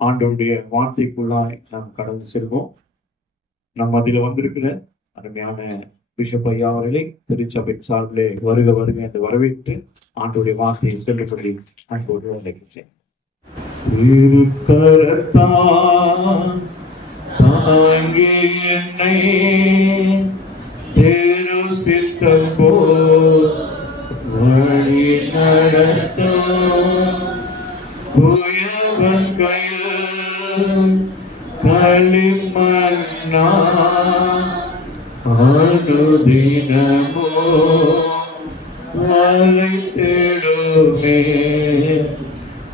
ஆண்டவருடைய வார்த்தைக்குள்ளாய் நாம் கடந்து செல்வோம். நம்ம அதில் வந்திருக்கிற அருமையான பிஷப் ஐயா அவர்களை திருச்சபை சார்பிலே வருக வருக என்று வரவேற்று ஆண்டவருடைய வார்த்தையை செல்லும்படி அன்போடு அழைக்கின்றேன். தாங்கி என்னை தேரு சித்தம் போல் வழி நடத்தும் புயவன் கையில் களிமண்ணா அனுதினமோ வலை தேடுமே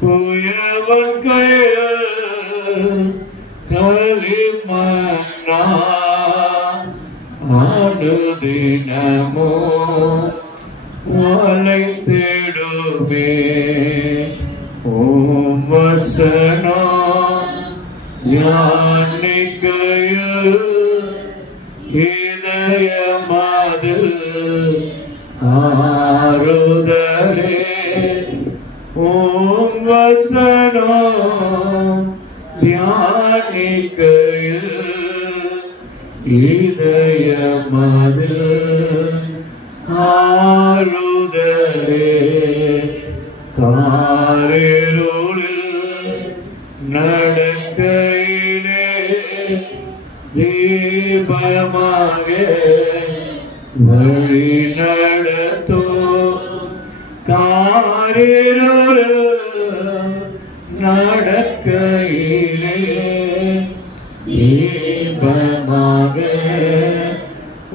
புயவன் கையில் களிமண்ணா அனுதினமோ வலை தேடுமே ஓம் வசனம் ஞானிக்கையில் இதயமது ஆறுதலே ஓம் வசனம் ஞானிக்கையில் இதயமது ஆறுதலே காரிருளில் நடக்கையிலே தீபமாக வழி நடத்தும் காரிருளில் நடக்கையிலே தீபமாக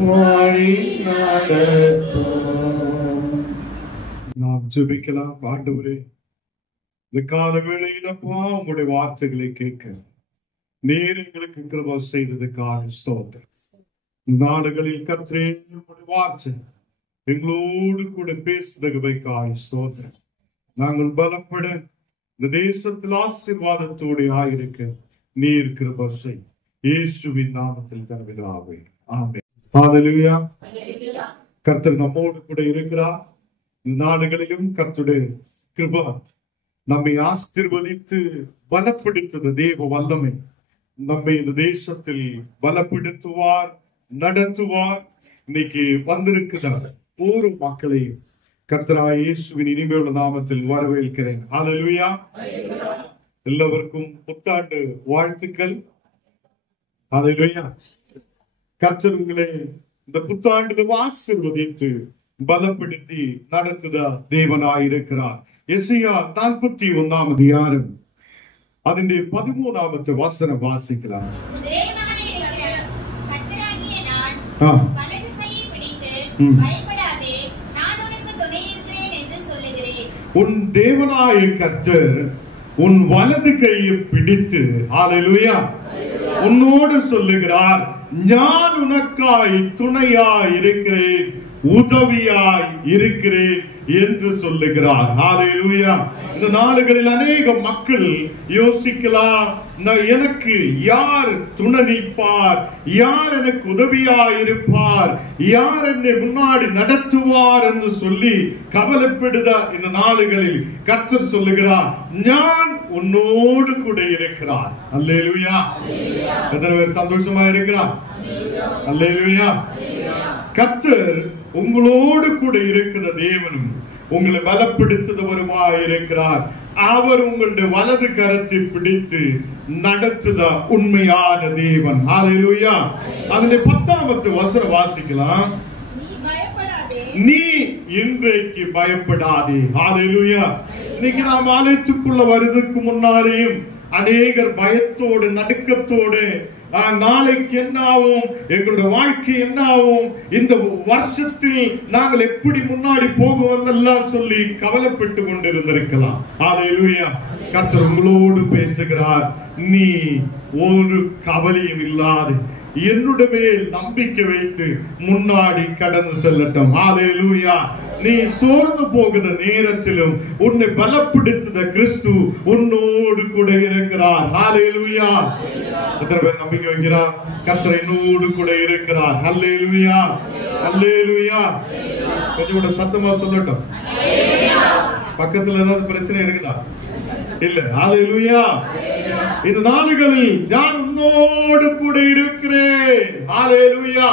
வழி நடத்தும். நாம் ஜெபிக்கலாம். ஆண்டவரே, இந்த கால வேளையிலப்பா உங்களுடைய வார்த்தைகளை கேட்க நீர் எங்களுக்கு கிருபை செய்ததுக்காக ஸ்தோத்திரம். நாடுகளில் கர்த்தரே உங்களுடைய வார்த்தை எங்களோடு கூட பேசுதற்காக ஸ்தோத்திரம். நாங்கள் பலப்பட இந்த தேசத்தில் ஆசீர்வாதத்தோடு ஆயிருக்க நீர் கிருபை செய். இயேசுவின் நாமத்தில் தருகிறாவே. ஆமென். ஹல்லேலூயா. கர்த்தர் நம்மோடு கூட இருக்கிறார். நாடுகளிலும் கர்த்தருடைய கிருபை நம்மை ஆசீர்வதித்து பலப்படுத்துத தேவ வல்லமை நம்மை இந்த தேசத்தில் பலப்படுத்துவார், நடத்துவார். இன்னைக்கு வந்திருக்கிறார் ஒவ்வொரு மக்களையும் கர்த்தராகிய இயேசுவின் இனிமையுள்ள நாமத்தில் வரவேற்கிறேன். ஹல்லேலூயா. எல்லாருக்கும் புத்தாண்டு வாழ்த்துக்கள். ஹல்லேலூயா. கர்த்தர் உங்களை இந்த புத்தாண்டு ஆசீர்வதித்து பலப்படுத்தி நடத்துத தேவனாயிருக்கிறார். எசையா 41 அதிகாரம் അതിന്റെ 13ാമത്തെ വചനം വാസിக்கலாம். உன் தேவனாய கர்த்தர் உன் வலது கையை பிடித்து ஹல்லேலூயா உன்னோடு சொல்லுகிறார், நான் உனக்காய் துணையாய் இருக்கிறேன், உதவியாய் இருக்கிறேன் என்று சொல்லுகிறார். ஹல்லேலூயா. இந்த நாடுகளில் அநேக மக்கள் யோசிக்கலாம், எனக்கு யார் துணை நிற்பார், யார் எனக்கு உதவியாய் இருப்பார், யார் என்னை முன்னாடி நடத்துவார் என்று சொல்லி கவலைப்படுத இந்த நாடுகளில் கர்த்தர் சொல்லுகிறார், நான் உன்னோடு கூட இருக்கிறார். அல்லேலூயா. எத்தனை பேர் சந்தோஷமா இருக்கிறார்? அல்லேலூயா. கர்த்தர் உங்களோடு கூட இருக்கிற தேவனும் உங்களை பலப்படுத்துவருமாய் இருக்கிறார். அவர் உங்களுடைய வலது கரத்தை பிடித்து நடத்துத உண்மையான தேவன். ஹல்லேலூயா. அதிலே 10வது வசனம் வாசிக்கலாம். நீ இன்றைக்கு பயப்படாதே. ஹல்லேலூயா. இன்னைக்கு நாம் ஆலயத்துக்குள்ள வருவதற்கு முன்னாலேயும் அநேகர் பயத்தோடு நடுக்கத்தோடு நாளைக்கு என்ன ஆகும், எங்களுடைய வாழ்க்கை என்ன ஆகும், இந்த வருஷத்தில் நாங்கள் எப்படி முன்னாடி போகுவோம் எல்லாம் சொல்லி கவலைப்பட்டு கொண்டிருந்திருக்கலாம். ஹல்லேலூயா. கர்த்தர் உங்களோடு பேசுகிறார். நீ ஒரு கவலையும் இல்லாது என்னுடைய மேல் நம்பிக்கை வைத்து முன்னாடி கடந்து செல்லட்டும். ஹல்லேலூயா. நீ சோர்ந்து போகிற நேரத்திலும் உன்னை பலப்படுத்துத கிறிஸ்து உன்னோடு கூட இருக்கிறார். ஹல்லேலூயா. எத்தனை பேர் நம்பிக்கை வைக்கிறார்? கர்த்தர் என்னோடு கூட இருக்கிறார். ஹல்லேலூயா. ஹல்லேலூயா. கொஞ்சம் கூட சத்தமா சொல்லட்டும். பக்கத்துல ஏதாவது பிரச்சனை இருக்குதா? இல்ல. ஹல்லேலூயா. இந்த நாளுகளில் நான் உன்னோடு கூட இருக்கிறேன். ஹல்லேலூயா.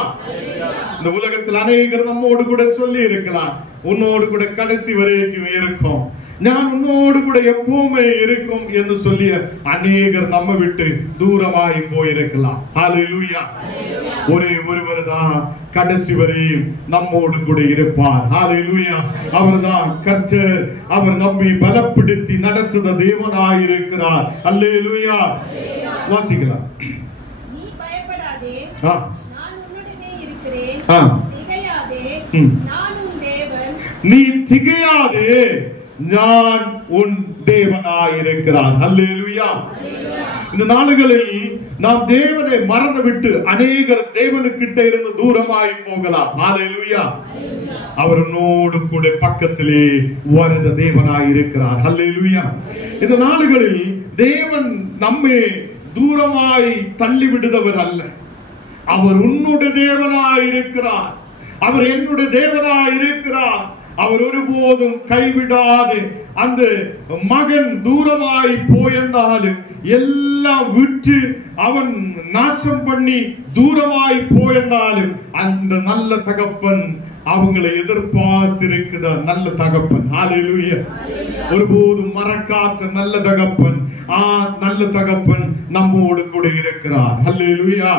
இந்த உலகத்தில் அநேகர் நம்மோடு கூட சொல்லி இருக்கலாம், உன்னோடு கூட கடைசி வரைக்கும் இருக்கும், நான் உன்னோடு கூட எப்பவுமே இருக்கும் என்று சொல்லி அநேகர் நம்ம விட்டு தூரமாய் போயிருக்கலாம். ஹல்லேலூயா. ஒரே ஒருவர் தான் கடைசி வரையும் நம்மோடு கூட இருப்பார். ஹல்லேலூயா. அவர்தான் கர்த்தர். அவர் நம்மை பலப்படுத்தி நடத்துத தேவனாயிருக்கிறார். ஹல்லேலூயா. வாசிக்கலாம். நீ பயப்படாதே, நான் உன்னுடனே இருக்கிறேன். திகையாதே, நான் உன் தேவன். நீ திகையாதே, நான் உன் தேவனாயிருக்கிறார். ஹல்லேலூயா. இந்த நாளுகளில் நாம் தேவனை மறந்துவிட்டு அநேகர் தேவனுக்கிட்ட இருந்து தூரமாய் போகலாம். ஹல்லேலூயா. அவர் உன்னோடு கூட பக்கத்திலே வருத தேவனாயிருக்கிறார். ஹல்லேலூயா. இந்த நாளுகளில் தேவன் நம்மை தூரமாய் தள்ளிவிடுதவர் அல்ல. அவர் உன்னுடைய தேவனாயிருக்கிறார். அவர் என்னுடைய தேவனாயிருக்கிறார். அவர் ஒருபோதும் கைவிடாது. அந்த மகன் தூரமாய் போயிருந்தாலும் எல்லாம் விட்டு அவன் நாசம் பண்ணி தூரமாய் போயிருந்தாலும் அந்த நல்ல தகப்பன் அவங்களை எதிர்பார்த்திருக்கிற நல்ல தகப்பன். ஹல்லேலூயா. ஒருபோதும் மறக்காத நல்ல தகப்பன். நல்ல தகப்பன் நம்மோடு கூட இருக்கிறார். ஹல்லேலூயா.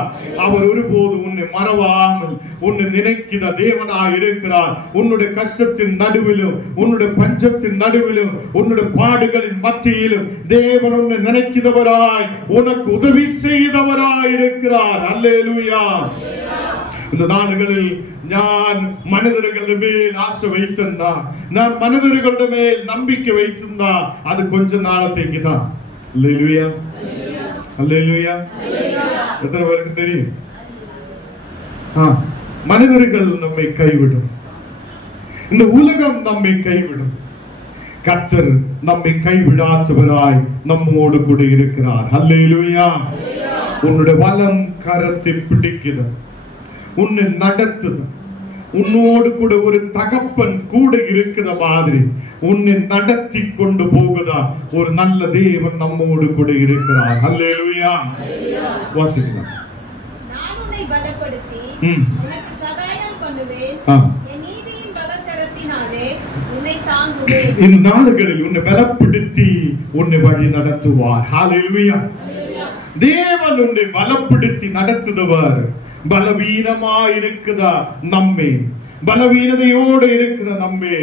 அவர் ஒருபோதும் உன்னை மறவாமல் உன்னை நினைக்கிற தேவனாய் இருக்கிறார். உன்னுடைய கஷ்டத்தின் நடுவிலும் உன்னுடைய பஞ்சத்தின் நடுவிலும் உன்னுடைய பாடுகளின் மத்தியிலும் தேவன் உன்னை நினைக்கிறவராய் உனக்கு உதவி செய்தவராய் இருக்கிறார். ஹல்லேலூயா. இந்த நாடுகளில் நான் மனிதர்கள் மேல் ஆசை வைத்திருந்தா, நான் மனிதர்களுடைய மேல் நம்பிக்கை வைத்திருந்தா அது கொஞ்ச நாளத்தைக்கு தான். அல்லேலூயா. அல்லேலூயா. எத்தனை பேருக்கு தெரியும்? மனிதர்கள் நம்மை கைவிடும், இந்த உலகம் நம்மை கைவிடும். கர்த்தர் நம்மை கைவிடாதவராய் நம்மோடு கூட இருக்கிறார். அல்லேலூயா. உன்னுடைய வலம் கரத்தை பிடிக்குது, உன்னை நடத்துது, உன்னோடு கூட ஒரு தகப்பன் கூட இருக்கிற மாதிரி உன்னை நடத்தி கொண்டு போகுதா ஒரு நல்ல தேவன் நம்மோடு கூட இருக்கிறார். அல்லேலூயா. வாசிக்கலாம். நான் உன்னை பலப்படுத்தி உனக்கு சகாயம் பண்ணுவேன், என் நீதியின் பலக்கரத்தினாலே உன்னை தாங்குவேன். இந்த நாடுகளில் உன்னை பலப்படுத்தி உன்னை வழி நடத்துவார். ஹல்லேலூயா. தேவன் உன்னை பலப்படுத்தி நடத்துதவர். பலவீனமா இருக்குதா நம்மை, பலவீனதையோடு இருக்கிற நம்மை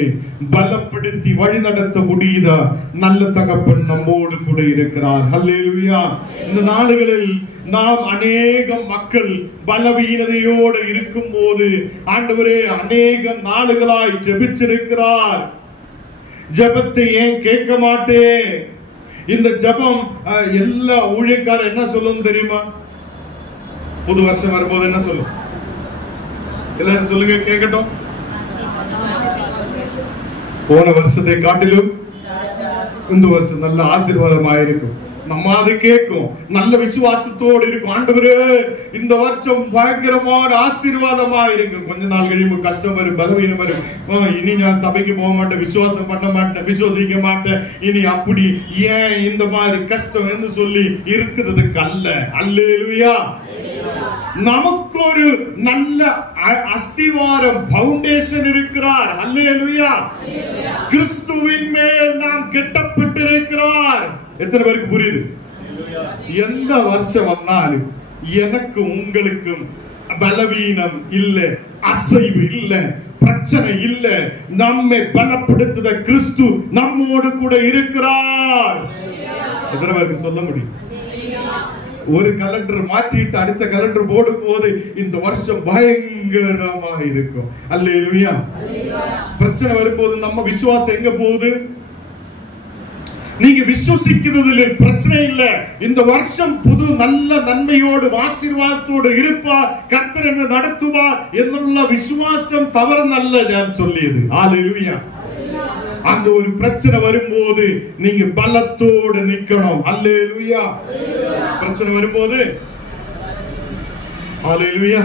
பலப்படுத்தி வழி நடத்த முடியுதா நல்ல தகப்பன் நம்மோடு கூட இருக்கிறார். ஹல்லேலூயா. இந்த நாடுகளில் நாம் அநேக மக்கள் பலவீனதையோடு இருக்கும் போது ஆண்டவரே அநேக நாடுகளாய் ஜெபிச்சிருக்கிறார். ஜெபத்தை ஏன் கேட்க மாட்டேன்? இந்த ஜெபம் எல்லா ஊழியக்காரர் என்ன சொல்லும் தெரியுமா? புது வருஷம் வரும்போது என்ன சொல்லும்? எல்லாரும் சொல்லுங்க, கேட்கட்டும். போன வருஷத்தை காட்டிலும் இந்த வருஷம் நல்ல ஆசீர்வாதமாயிருக்கும். நம்ம அது கேட்கும், நல்ல விசுவாசத்தோடு இருக்கும். ஆண்டவரே இந்த வருஷம் பயங்கரமான ஆசீர்வாதமா இருக்கும். கொஞ்ச நாள் கழிவு கஷ்டம் வரும், பலவீனம் வரும். இனி நான் சபைக்கு போக மாட்டேன், விசுவாசம் பண்ண மாட்டேன், விசுவாசிக்க மாட்டேன், இனி அப்படி ஏன் இந்த மாதிரி கஷ்டம் என்று சொல்லி இருக்கிறதுக்கு அல்ல. அல்லேலூயா. நமக்கு ஒரு நல்ல அஸ்திவாரம், பவுண்டேஷன் இருக்கிறார். அல்லேலூயா. கிறிஸ்துவின் மேல் நாம் கட்டப்பட்டிருக்கிறார். எத்தனை பேருக்கு புரியுது? எந்த வருஷம் வந்தாலும் எனக்கு உங்களுக்கும் பலவீனம் இல்ல, அசைவு இல்ல, பிரச்சனை இல்ல. நம்மை பலப்படுத்துத கிறிஸ்து நம்மோடு கூட இருக்கிறார். எத்தனை பேருக்கு சொல்ல முடியும்? ஒரு கலண்டர் மாற்றிட்டு அடுத்த கலண்டர் போடும் போது இந்த வருஷம் பயங்கரமா இருக்கும். அல்லேலூயா. பிரச்சனை வரும்போது நம்ம விசுவாசம் எங்க போகுது? நீங்க விசுவசிக்கிறதுல பிரச்சனை இல்ல. இந்த வருஷம் புது நல்ல நன்மையோடு ஆசீர்வாதத்தோடு இருப்பார், கர்த்தர் என்ன நடத்துவார் എന്നുള്ള விசுவாசம் தவறு நல்ல நான் சொல்லியது. ஹல்லேலூயா. அந்த ஒரு பிரச்சனை வரும்போது நீங்க பலத்தோடு நிக்கணும். அல்லேலூயா. பிரச்சனை வரும்போது அல்லேலூயா,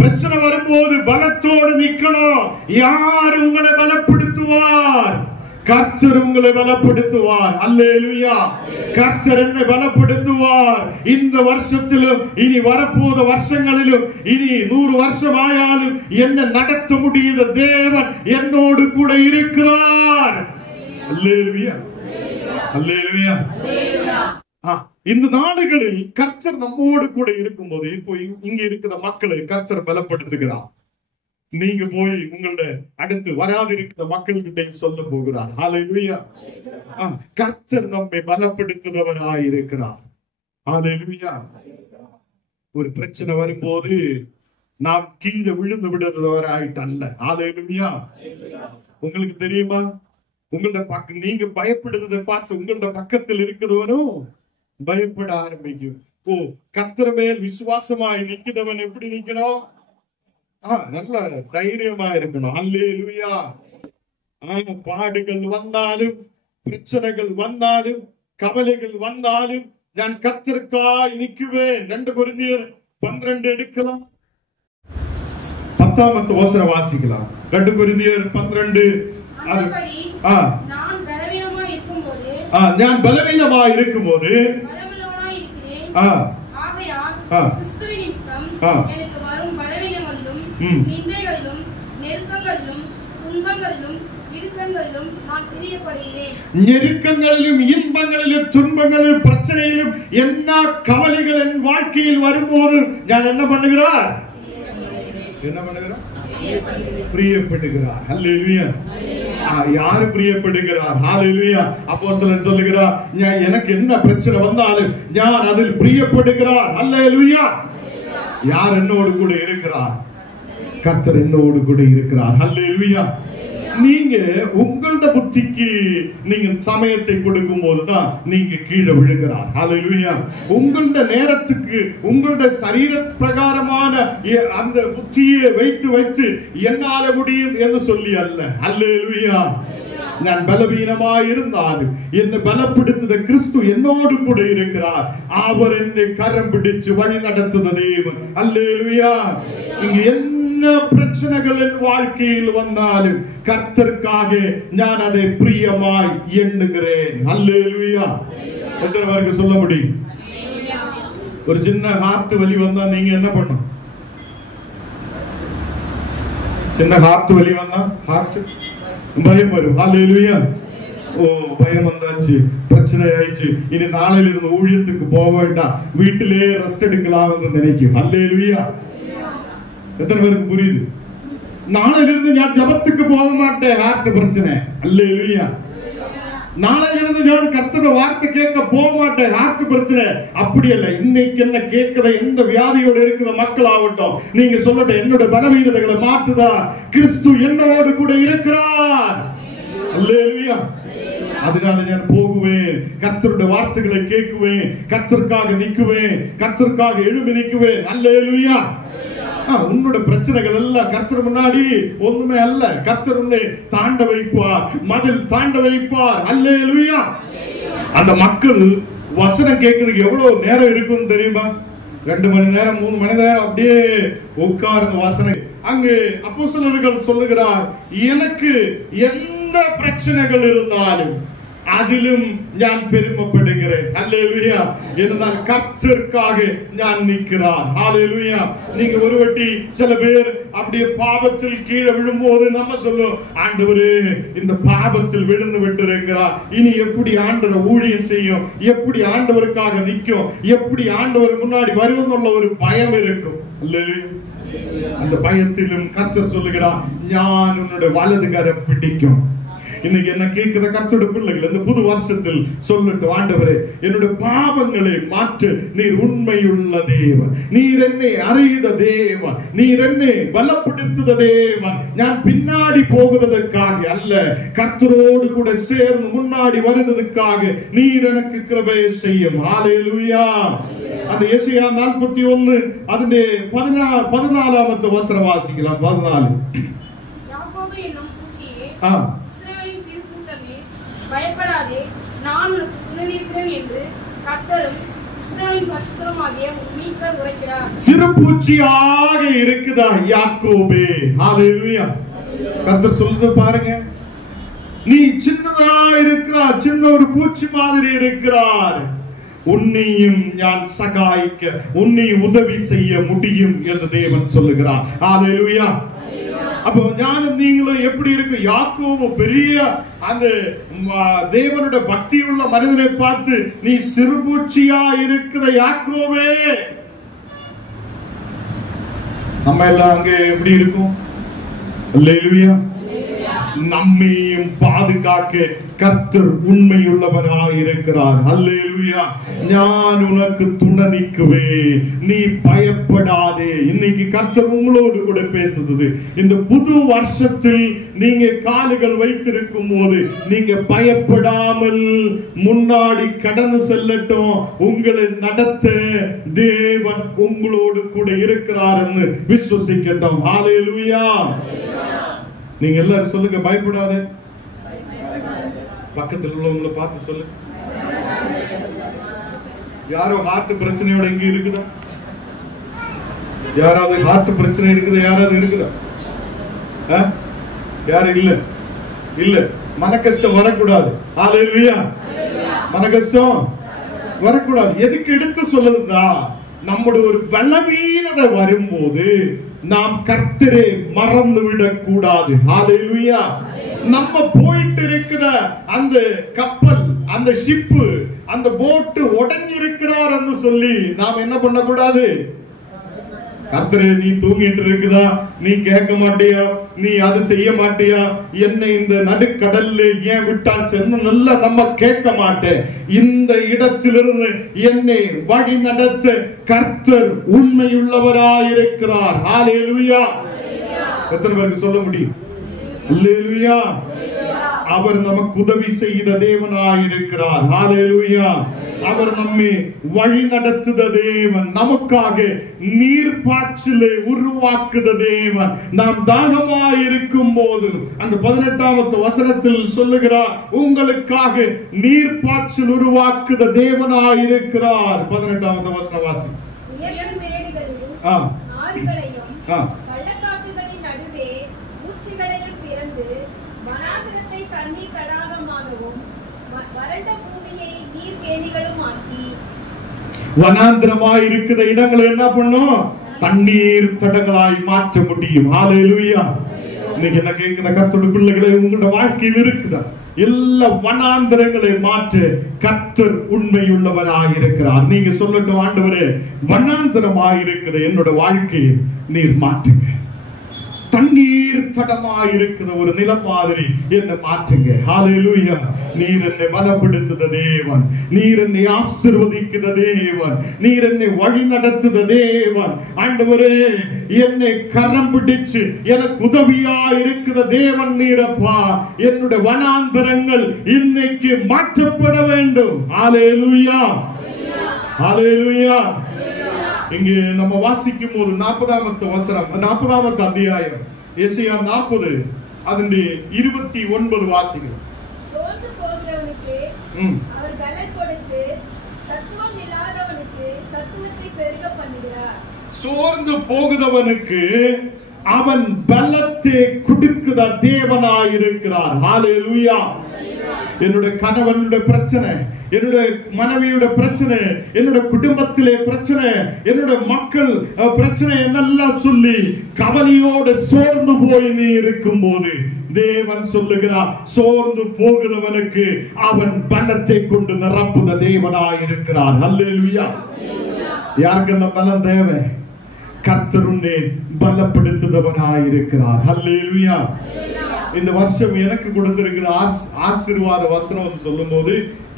பிரச்சனை வரும்போது பலத்தோடு நிக்கணும். யார் உங்களை பலப்படுத்துவார்? கர்த்தர் உங்களை பலப்படுத்துவார். அல்லேலூயா. கர்த்தர் என்னை பலப்படுத்துவார். இந்த வருஷத்திலும் இனி வரப்போத வருஷங்களிலும் இனி 100 வருஷம் ஆயாலும் என்ன நடத்த முடியாத தேவன் என்னோடு கூட இருக்கிறார். அல்லேலூயா. அல்லேலூயா. இந்த நாடுகளில் கர்த்தர் நம்மோடு கூட இருக்கும் போது இப்போ இங்க இருக்கிற மக்களை கர்த்தர் பலப்படுத்துகிறார். நீங்க போய் உங்களோட அடுத்து வராது இருக்கிற மக்கள்கிட்ட சொல்ல போகிறார். ஹல்லேலூயா. கர்த்தர் நம்மை பலப்படுத்துகிறவராய் இருக்கிறார். ஹல்லேலூயா. ஒரு பிரச்சனை வரும்போது நாம் கீழே விழுந்து விடுறவராயிட்டு அல்ல. ஹல்லேலூயா. உங்களுக்கு தெரியுமா, உங்களோட பக்கம் நீங்க பயப்படுறதை பார்த்து உங்களோட பக்கத்தில் இருக்கிறவனும் பயப்பட ஆரம்பிக்கும். கர்த்தர் மேல் விசுவாசமாய் நிற்கிறவன் எப்படி நிக்கணும்? நல்ல தைரியமா இருக்கணும். அல்லேலூயா. பாடுகள் வந்தாலும், பிரச்சனைகள் வந்தாலும், கவலைகள் வந்தாலும் நான் கர்த்தருக்காய் நிற்குவேன். 2 கொரிந்தியர் 12 எடுக்கலாம். 10ஆம் வசனம் வாசிக்கலாம். 2 கொரிந்தியர் 12. நான் பலவீனமாய் இருக்கும்போது நிந்தைகளிலும் நெருக்கங்களிலும் துன்பங்களிலும் இடுக்கண்களிலும் நான் பிரியப்படுகிறேன். நெருக்கங்களிலும் இன்பங்களிலும் துன்பங்களிலும் பிரச்சனையிலும் என்ன கவலைகள் என் வாழ்க்கையில் வரும்போது நான் என்ன பண்ணுகிறார்? பிரியப்படுகிறார். அல்லேலூயா. யாரு பிரியப்படுகிறார்? ஹல்லேலூயா. அப்போஸ்தலன் சொல்லுகிறார், எனக்கு என்ன பிரச்சனை வந்தாலும் நான் அதில் பிரியப்படுகிறார். அல்லேலூயா. யார் என்னோடு கூட இருக்கிறார்? கர்த்தர் என்னோடு கூட இருக்கிறார். ஹல்லேலூயா. நீங்க உங்களோட புத்திக்கு நீங்க சமயத்தை கொடுக்கும் போதுதான் நீங்க கீழே விழுகிறார். ஹல்லேலூயா. உங்களோட நேரத்துக்கு உங்களோட சரீர பிரகாரமான அந்த புத்தியை வைத்து என்னால முடியும் என்று சொல்லி அல்ல. ஹல்லேலூயா. நான் பலவீனமாய் இருந்தாலும் என்னை பலப்படுத்துத கிறிஸ்து என்னோடு கூட இருக்கிறார். அவர் என்னை கரம் பிடிச்சு வழி நடத்துத தேவன். அல்லேலூயா. இங்க என்ன பிரச்சனைகள் என் வாழ்க்கையில் வந்தாலும் கர்த்தருக்காக நான் அதை பிரியமாய் எண்ணுகிறேன். அல்லேலூயா. எத்தனை பேருக்கு சொல்ல முடியும்? ஒரு சின்ன ஹார்ட் வலி வந்தா நீங்க என்ன பண்ணும்? சின்ன ஹார்ட் வலி வந்தா பயம் வரும். அல்லேலூயா. பயம் வந்தாச்சு, பிரச்சனை ஆயிடுச்சு, இனி நாளையில இருந்து ஊழியத்துக்கு போக வேண்டாம், வீட்டிலேயே ரெஸ்ட் எடுக்கலாம் என்று நினைக்கும். அல்லேலூயா. எத்தனை பேருக்கு புரியுது? நாளையிலிருந்து நான் ஜபத்துக்கு போக மாட்டேன், ஹார்ட் பிரச்சனை. அல்லேலூயா. நாளையிலிருந்து நான் கர்த்தருடைய வார்த்தை கேட்க போக மாட்டேன், ஹார்ட் பிரச்சனை. அப்படி அல்ல. இன்னைக்கு என்ன கேட்கிற எந்த வியாதியோடு இருக்கிற மக்கள் ஆகட்டும், நீங்க சொல்லட்டும், என்னோட பலவீனதைகளை மாற்றுதா கிறிஸ்து என்னோடு கூட இருக்கிறார். அல்லேலூயா. அதனால நான் போகுவேன், கர்த்தருடைய வார்த்தைகளை கேட்குவேன், கர்த்தருக்காக நிக்குவேன், கர்த்தருக்காக எழும்பி நிக்குவேன். அல்லேலூயா. உன்னோட பிரச்சனைகள் எல்லாம் கர்த்தர் முன்னாடி ஒண்ணுமே அல்ல. கர்த்தர் உன்னை தாண்ட வைப்பார், மதில் தாண்ட வைப்பார். அல்லேலூயா. அந்த மக்கள் வசனம் கேட்கறதுக்கு எவ்வளவு நேரம் இருக்குன்னு தெரியுமா? 2 மணி நேரம் 3 மணி நேரம் அப்படியே உட்கார்ந்து வசனம். அங்கு அப்போஸ்தலர்கள் சொல்லுகிறார், எனக்கு எந்த பிரச்சனைகள் இருந்தாலும் அதிலும் நான் பெருமைப்படுகிறேன். அல்லேலூயா. என்றால் கர்த்தருக்காக நான் நிற்கிறார். ஹல்லேலூயா. நீங்க ஒரு வட்டி சில பேர் அப்படியே பாவத்தில் கீழே விழும்போது நம்ம சொல்லுவோம், ஆண்டவரே இந்த பாவத்தில் விழுந்து விட்டிருக்கிறார், இனி எப்படி ஆண்டவர் ஊழியம் செய்யும், எப்படி ஆண்டவருக்காக நிற்கும், எப்படி ஆண்டவர் முன்னாடி வருவதுள்ள ஒரு பயம் இருக்கும். அல்லேலூயா. அந்த பயத்திலும் கர்த்தர் சொல்லுகிறார், நான் உன்னுடைய வலது கரம் பிடிக்கும். இன்னைக்கு என்ன கேட்கிற கர்த்தருடைய பிள்ளைகள் இந்த புது வருஷத்தில் சொல்லட்டும், ஆண்டவரே என்னுடைய பாவங்களை மாற்று, நீர் உண்மையுள்ள தேவன், நீர் என்னை அறிந்த தேவன், நீர் என்னை பலப்படுத்துத தேவன். நான் பின்னாடி போகிறதற்காக அல்ல, கர்த்தரோடு கூட சேர்ந்து முன்னாடி வருவதற்காக நீர் எனக்கு கிருபை செய்யும். ஹல்லேலூயா. அந்த ஏசாயா 41 அதனுடைய 14வது வசனம் வாசிக்கலாம். 14. யாக்கோபு என்னும் பூச்சியே, பயப்படாதே, நான் உனக்கு துணை நிற்கிறேன் என்று கர்த்தரும் இஸ்ரவேலின் பரிசுத்தருமாகிய மீட்பர் உரைக்கிறார். சிறுபூச்சியாக இருக்குதா யாக்கோபே? ஹல்லேலூயா. கர்த்தர் சொல்லுது பாருங்க, நீ சின்ன சின்னதா இருக்கிறார், சின்ன ஒரு பூச்சி மாதிரி இருக்கிறார். உன்னையும் நான் சகாயிக்க, உன்னை உதவி செய்ய முடியும் என்று தேவன் சொல்லுகிறார். ஹல்லேலூயா. அப்போ ஞானம் நீங்களும் எப்படி இருக்கு? யாக்கோபு பெரிய அந்த தேவனுடைய பக்தி உள்ள மனிதனை பார்த்து, நீ சிறுபூச்சியா இருக்கிற யாக்கோவே. நம்ம எல்லாம் அங்க எப்படி இருக்கும்? அல்லேலூயா. நம்மையும் பாதுகாக்க கர்த்தர் உண்மையுள்ளவராக இருக்கிறார். அல்லேலூயா. நான் உனக்கு துணை நிற்குவேன், நீ பயப்படாதே. இன்னைக்கு கர்த்தர் உங்களோடு கூட பேசுறது. இந்த புது வருஷத்தில் நீங்க கால்கள் வைத்திருக்கும் போது நீங்க பயப்படாமல் முன்னாடி கடந்து செல்லட்டும். உங்களை நடத்த தேவன் உங்களோடு கூட இருக்கிறார் என்று விசுவசிக்கட்டும். ஹல்லேலூயா. நீங்க எல்லாரும் சொல்லுங்க, பயப்படாத. பக்கத்தில் உள்ளவங்களை பார்த்து சொல்லு. யாரோ ஹார்ட் பிரச்சனையோட இங்க இருக்குதா? யாராவது ஹார்ட் பிரச்சனை இருக்குதா? யாராவது இருக்குதா? யாரும் இல்ல. இல்ல, மன கஷ்டம் வரக்கூடாது. ஹல்லேலூயா. மன கஷ்டம் வரக்கூடாது. எதுக்கு எடுத்து சொல்லுதுதா? நம்முடைய ஒரு பலவீனதை வரும்போது நாம் கர்த்தரை மறந்து விடக் கூடாது. ஹல்லேலூயா. நம்ம போயிட்டு இருக்கிற அந்த கப்பல், அந்த ஷிப்பு, அந்த போட்டு உடைஞ்சி இருக்கிறார் என்று சொல்லி நாம் என்ன பண்ண கூடாது? கர்த்தரே, நீ தூங்கிட்டு இருக்குதா? நீ கேட்க மாட்டியா? நீ அது செய்ய மாட்டியா? என்னை இந்த நடுக்கடல்ல ஏன் விட்டாச்சுன்னு நல்லா நம்ம கேட்க மாட்டேன். இந்த இடத்திலிருந்து என்னை வழி நடத்த கர்த்தர் உண்மையுள்ளவராயிருக்கிறார். ஹல்லேலூயா. எத்தனை பேருக்கு சொல்ல முடியும்? அல்லேலூயா. அவர் நமக்கு உதவி செய்த தேவனாயிருக்கிறார். ஹல்லேலூயா. அவர் நம்மை வழி நடத்துத தேவன், நமக்காக நீர்ப்பாய்ச்சலை உருவாக்குத தேவன். நாம் தாகமாயிருக்கும் போது அந்த 18வது வசனத்தில் சொல்லுகிறார், உங்களுக்காக நீர்ப்பாய்ச்சல் உருவாக்குத தேவனாயிருக்கிறார். 18வது வசனம் வாசி. வனாந்திரமாய் இருக்கிற இடங்களை என்ன பண்ணும்? தண்ணீர் தடங்களாய் மாற்ற முடியும். ஹல்லேலூயா. இன்னைக்கு என்ன கேட்கிற கர்த்தருடைய பிள்ளைகளே, உங்களுடைய வாழ்க்கையில் இருக்குதா? எல்லா வனாந்திரங்களை மாற்ற கர்த்தர் உண்மையுள்ளவராய் இருக்கிறார். நீங்க சொல்லட்டும், ஆண்டவரே, வனாந்திரமாய் இருக்கிற என்னோட வாழ்க்கையை நீர் மாற்றுங்க. தண்ணீர் தடமாய் இருக்கிற ஒரு நிலம் மாதிரி என்னை மாற்றுங்க. ஹல்லேலூயா. நீர் என்னை பலப்படுத்துத தேவன், நீர் என்னை ஆசீர்வதிக்கிற தேவன், நீர் என்னை வழி நடத்துத தேவன். ஆண்டவரே, என்னை கரம் பிடிச்சு எனக்கு உதவியா இருக்கிற தேவன் நீரப்பா. என்னுடைய வனாந்தரங்கள் இன்னைக்கு மாற்றப்பட வேண்டும். ஹல்லேலூயா. ஹல்லேலூயா. இங்கே நம்ம வாசிக்கும் போது 40வது வசனம், 40வது அத்தியாயம், எசேயா 40 அதிலே 29 வாசிக்கிறோம். சோர்ந்து போகிறவனுக்கு அவர் பலன் கொடுத்து சத்துவம் இல்லாதவனுக்கு சத்துவத்தை பெருக பண்ணுகிறார். சோர்ந்து போகிறவனுக்கு அவன் பலத்தை கொடுக்கிற தேவனாயிருக்கிறார். ஹல்லேலூயா. என்னுடைய கணவனுடைய பிரச்சனை, என்னுடைய மனைவியுடைய பிரச்சனை, என்னுடைய குடும்பத்திலே பிரச்சனை, என்னுடைய மக்கள் பிரச்சனை என்னெல்லாம் சொல்லி கவலையோடு சோர்ந்து போய் நீ இருக்கும் போது தேவன் சொல்லுகிறார், சோர்ந்து போகிறவனுக்கு அவன் பலத்தை கொண்டு நிரப்புத தேவனாயிருக்கிறார். ஹல்லேலூயா. யாருக்கு அந்த பலம் தேவை? கர்த்தர் உன்னை பலப்படுத்துபவனாயிருக்கிறார். ஹல்லேலூயா. இந்த வருஷம் எனக்கு கொடுத்திருக்கிற ஆசீர்வாத வசனம் சொல்லும் போது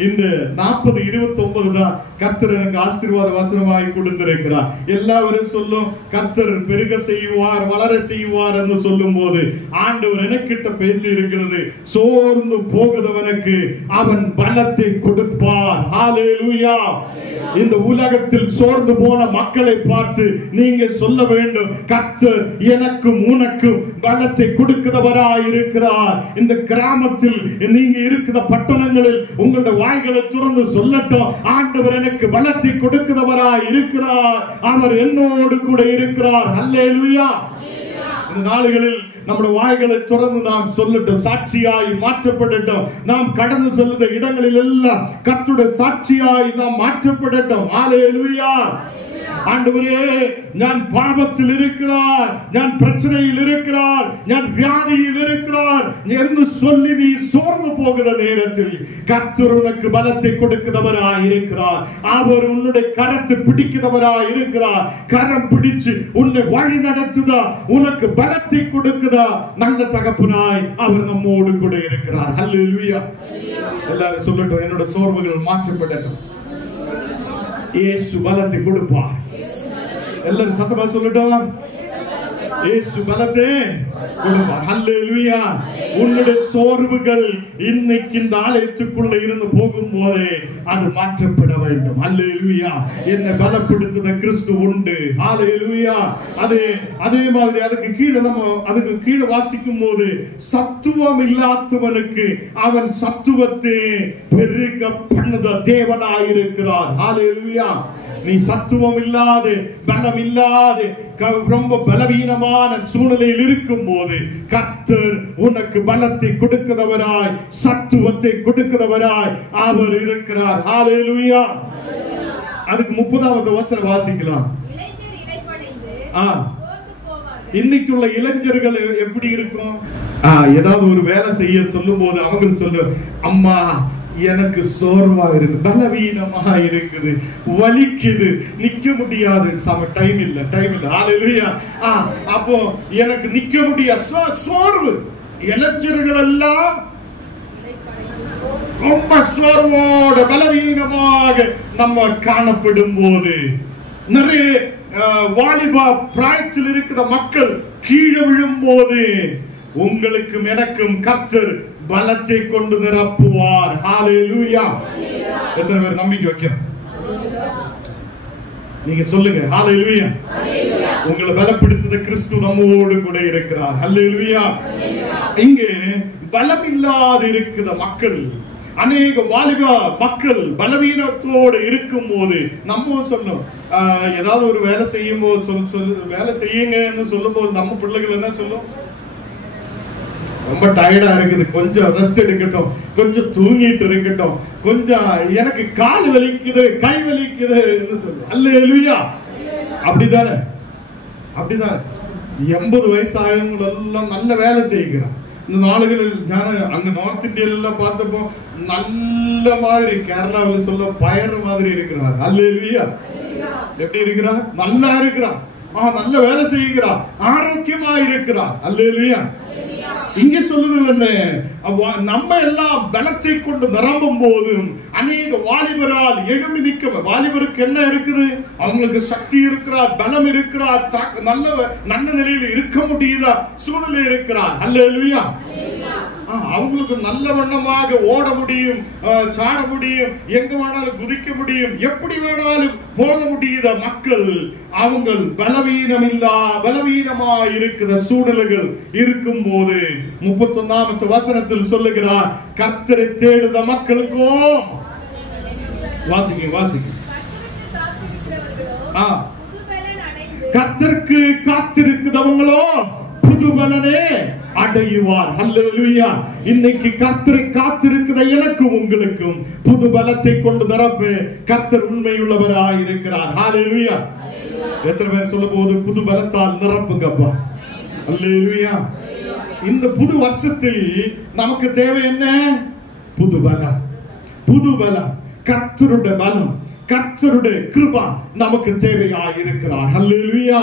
இந்த 40-29 தான் கர்த்தர் எனக்கு ஆசீர்வாத வசனமாய் கொடுத்திருக்கிறார். எல்லாரும் சொல்லும், கர்த்தர் பெருக செய்வார், வளர செய்வார் என்று சொல்லும் போது ஆண்டவர் எனக்கிட்ட பேசி இருக்கிறது, சோர்ந்து போகிறவனுக்கு அவன் பலத்தை கொடுப்பார். ஹல்லேலூயா. இந்த உலகத்தில் சோர்ந்து போன மக்களை பார்த்து நீங்க சொல்ல வேண்டும், கர்த்தர் எனக்கும் உனக்கும் பலத்தை கொடுக்கிறவராய் இருக்கிறார். இந்த கிராமத்தில் நீங்க இருக்கிற பட்டணங்களில் உங்களுடைய வாய்களை துறந்து சொல்லட்டும், ஆண்டவர் எனக்கு பலத்தை கொடுக்கிறவராய் இருக்கிறார், அவர் என்னோடு கூட இருக்கிறார். ஹல்லேலூயா. இந்த நாளுகளில் நம்முடைய வாய்களை திறந்து நாம் சொல்லட்டும், சாட்சியாய் மாற்றப்படட்டும். நாம் கடந்து செல்லுகிற இடங்களில் எல்லாம் கர்த்தருடைய சாட்சியாய் நாம் மாற்றப்படட்டும். ஹல்லேலூயா. ஆண்டவரே, நான் பாவத்தில் இருக்கிறார், நான் பிரச்சனையில் இருக்கிறார், நான் வியாதியில் இருக்கிறார் என்று சொல்லி நீ சோர்ந்து போகிற நேரத்தில் கர்த்தர் உனக்கு பலத்தை கொடுக்கிறவராய் இருக்கிறார். அவர் உன்னுடைய கரத்தை பிடிக்கிறவராய் இருக்கிறார். கரம் பிடிச்சு உன்னை வழி நடத்துதா, உனக்கு பலத்தை கொடுக்குதா நல்ல தகப்பனாய் அவர் நம்மோடு கூட இருக்கிறார். ஹல்லேலூயா. எல்லாரும் சொல்லட்டும், என்னோட சோர்வுகள் மாற்றப்படட்டும். இயேசு பலத்தை கொடுப்பார். எல்லாரும் சத்தமா சொல்லட்டும், இயேசு பலத்தை கொடுப்பார். ஹல்லேலூயா. உன்னுடைய சோர்வுகள் இன்னைக்கு இந்த ஆலயத்துக்குள்ள இருந்து போகும்போதே அது மாற்றப்பட வேண்டும். ஹல்லேலூயா. என்னை பலப்படுத்துத கிறிஸ்து உண்டு. ஹல்லேலூயா. அதே மாதிரி அதுக்கு கீழே வாசிக்கும் போது சத்துவம் இல்லாதவனுக்கு அவன் சத்துவத்தை பெருக பண்ணுத தேவனாயிருக்கிறார். ஹல்லேலூயா. நீ சத்துவம் இல்லாது, பலம் இல்லாது, ரொம்ப பலவீனமான சூழ்நிலையில் இருக்கும் போது கர்த்தர் உனக்கு பலத்தை கொடுக்கிறவராய், சத்துவத்தை கொடுக்கிறவராய் அவர் இருக்கிறார். ஹல்லேலூயா. அதுக்கு 30வது வசனம் வாசிக்கலாம். இன்னைக்குள்ள இளைஞர்கள் எப்படி இருக்கும்? ஏதாவது ஒரு வேலை செய்ய சொல்லும் போது அவங்க சொல்லு, அம்மா எனக்கு சோர்வா இருக்கு, பலவீனமா இருக்குது, வலிக்குது, நிக்க முடியாது, டைம் இல்ல. ஹல்லேலூயா. அப்போ எனக்கு நிக்க முடியாது, சோர்வு. இளைஞர்கள் எல்லாம் ரொம்ப சோர்வோட பலவீனமாக நம்ம காணப்படும் போது, நிறைய வாலிப பிராயத்தில் இருக்கிற மக்கள் கீழே விழும் போது உங்களுக்கும் எனக்கும் கர்த்தர் பலத்தை கொண்டு நிரப்புவார். ஹல்லேலூயா. எத்தனை பேர் நம்பிக்கை வைக்கிறோம்? நீங்க சொல்லுங்க, ஹல்லேலூயா. உங்களை பலப்படுத்துகிற கிறிஸ்து நம்மோடு கூட இருக்கிறார். ஹல்லேலூயா. இங்கே பலம் இல்லாத இருக்கிற மக்கள், அநேக வாலிப மக்கள் பலவீனத்தோடு இருக்கும் போது நம்ம சொல்லும், ஏதாவது ஒரு வேலை செய்யும் போது வேலை செய்யுங்கன்னு சொல்லும் போது நம்ம பிள்ளைகள் என்ன சொல்லும்? ரொம்ப டயர்டா இருக்குது, கொஞ்சம் ரெஸ்ட் எடுக்கட்டும், கொஞ்சம் தூங்கிட்டு இருக்கட்டும், கொஞ்சம் எனக்கு கால் வலிக்குது, கை வலிக்குது சொல்லும். அல்லேலூயா. அப்படிதானே? 80 வயசு ஆயவங்க எல்லாம் நல்ல வேலை செய்கிறான். இந்த நாடுகளில் அங்க நார்த் இந்தியால பார்த்தப்போ நல்ல மாதிரி, கேரளாவில் சொல்ல பயர் மாதிரி இருக்கிறார். அல்லேலூயா. எப்படி இருக்கிறார்? நல்லா இருக்கிறார், நல்ல வேலை செய்கிறார், ஆரோக்கியமா இருக்கிறார். அல்லேலூயா. இங்க சொல்லுது, நம்ம எல்லாம் பலத்தை கொண்டு நிரம்பும் போதும் அநேக வாலிபரால் எழும்பி நிற்க. வாலிபருக்கு என்ன இருக்குது? அவங்களுக்கு சக்தி இருக்கிறார், பலம் இருக்கிறார், நல்ல நிலையில் இருக்க முடியுதா சூழ்நிலை இருக்கிறார். அல்லேலூயா. அவங்களுக்கு நல்ல வண்ணமாக ஓட முடியும், சாட முடியும், எங்க வேணாலும் குதிக்க முடியும், எப்படி வேணாலும் போக முடியுத மக்கள் அவங்க பலவீனமா இருக்கிற சூழ்நிலைகள் இருக்கும் போது 31வது வசனத்தில் சொல்லுகிறார், கர்த்தரை தேடுத மக்களுக்கும் வாசிக்க கர்த்தருக்கு காத்திருக்கிறவங்களோ புது பலனே அடையுவார். ஹல்லேலூயா. இன்னைக்கு கர்த்தரை காத்திருக்கிற எனக்கும் உங்களுக்கும் புது பலத்தை கொண்டு நிரப்ப கர்த்தர் உண்மையுள்ளவராய் இருக்கிறார். ஹல்லேலூயா. எத்தனை பேர் சொல்லும் போது புது பலத்தால் நிரப்புங்கப்பா. ஹல்லேலூயா. இந்த புது வருஷத்தில் நமக்கு தேவை என்ன? புது பலம். புது பலம், கர்த்தருடைய பலம், கர்த்தருடைய கிருபை நமக்கு தேவையாய் இருக்கிறார். ஹல்லேலூயா.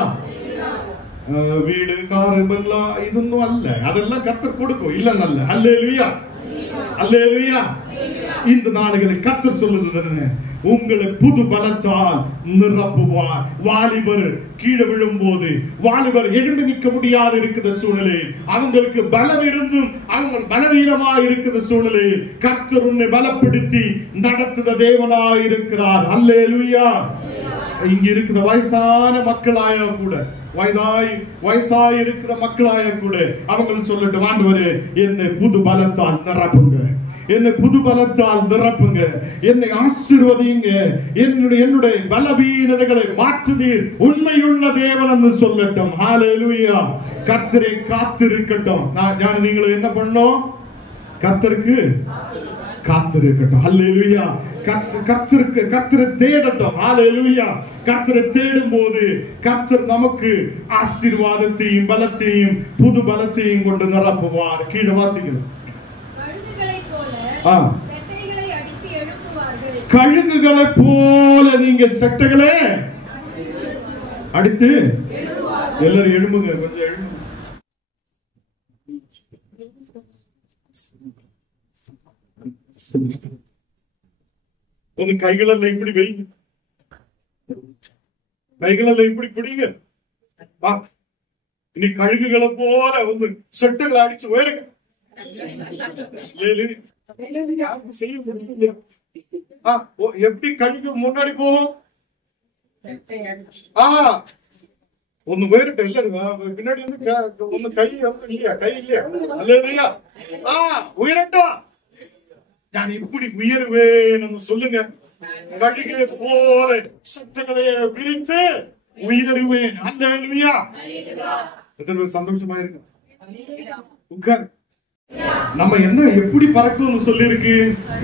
வீடு காரு எல்லாம் இதொன்னும் அல்ல, அதெல்லாம் கர்த்தர் கொடுக்கும், இல்ல நல்ல. அல்லேலூயா. அல்லேலூயா. இந்த நாடுகளை கர்த்தர் சொல்லுது, உங்களை புது பலத்தால் நிரப்புவார். வாலிபர் கீழே விழும் போது, வாலிபர் எழுந்து நிற்க முடியாது இருக்கிற சூழ்நிலையில், அவங்களுக்கு பலம் இருந்தும் அவங்க பலவீனமா இருக்கிற சூழ்நிலையில் கர்த்தர் உன்னை பலப்படுத்தி நடத்துத தேவனாய் இருக்கிறார். அல்லேலூயா. இங்க இருக்கிற வயசான மக்களாய கூட, வயசாய் இருக்கிற மக்களாய கூட அவங்க சொல்லட்டும், ஆண்டவரே என்னை புது பலத்தால் நிரப்புங்க, என்னை புது பலத்தால் நிரப்புங்க, என்னை ஆசீர்வதிங்க, என்னுடைய பலவீனதைகளை மாற்றுவீர், உண்மையுள்ள தேவன் என்று சொல்லட்டும். ஹல்லேலூயா. கர்த்தரை காத்திருக்கட்டும். நீங்க என்ன பண்ணோம்? கர்த்தருக்கு காத்திருக்கட்டும். ஹல்லேலூயா. கர்த்தரை தேடட்டும். ஹல்லேலூயா. கர்த்தரை தேடும் போது கர்த்தர் நமக்கு ஆசீர்வாதத்தையும் பலத்தையும் புது பலத்தையும் கொண்டு நிரப்புவார். கீழே வாசிக்கிறோம். கழுகுகளை போல நீங்க செட்டைகளை அடித்து எல்லாரும் எழும்புங்க, கொஞ்சம் எழும்புங்க. உங்க கைகளெல்லாம் இப்படி வைங்க, கைகளெல்லாம் இப்படி பிடிங்க. இனி கழுகுகளை போல வந்து செட்டைகளை அடிச்சு உயருங்க. எப்படி கழுகு முன்னாடி போகும்? ஒண்ணு உயரட்ட இல்ல, பின்னாடி வந்து ஒண்ணு கை இல்லையா, கை இல்லையா, இல்லையா? உயரட்டும். நான் இப்படி உயர்வேன் சொல்லுங்க. கழுகை போல சத்தங்களை விரித்து உயர்வேன். அல்லேலூயா. எத்தனை பேர் சந்தோஷமா இருக்கு? உட்கார். நம்ம என்ன எப்படி பறக்கும்னு சொல்லி இருக்கு,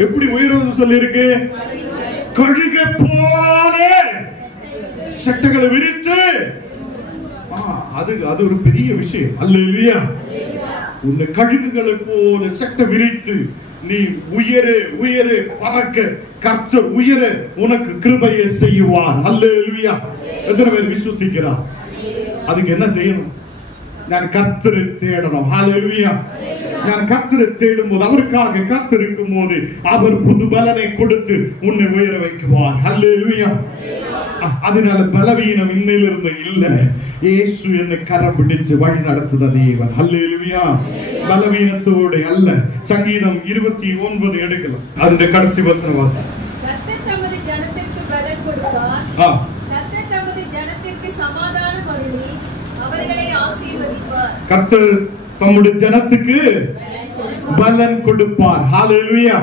எப்படி உயர்வு சொல்லி இருக்கு? கழுகை போல சட்டங்களை விரித்து. அது ஒரு பெரிய விஷயம். அல்லேலூயா. உன்னை கழுகுகளை போல சட்டை விரித்து நீ உயரே உயரே பறக்க கர்த்தர் உயர உனக்கு கிருபையை செய்வார். அல்லேலூயா. எத்தனை பேர் விசுவசிக்கிறார்? அதுக்கு என்ன செய்யணும்? நான் கர்த்தரை தேடணும். ஹல்லேலூயா. நான் கர்த்தரை தேடும் போது, அவருக்காக காத்திருக்கும் போது அவர் புது பலனை கொடுத்து உன்னை உயர வைக்குவார். ஹல்லேலூயா. அதனால பலவீனம் இன்னையிலிருந்து இல்ல. இயேசு என்னை கரம் பிடிச்சு வழி நடத்துத தேவன். ஹல்லேலூயா. பலவீனத்தோடு அல்ல. சங்கீதம் 29 எடுக்கலாம். அந்த கடைசி வசனம் வாசி. கர்த்தர் தமது ஜனத்திற்கு பலன் கொடுப்பார். கர்த்தர் தமது ஜனத்திற்கு சமாதானம் அருளி அவர்களை ஆசீர்வதிப்பார். கர்த்தர் தம்முடைய ஜனத்துக்கு பலன் கொடுப்பார். ஹல்லேலூயா.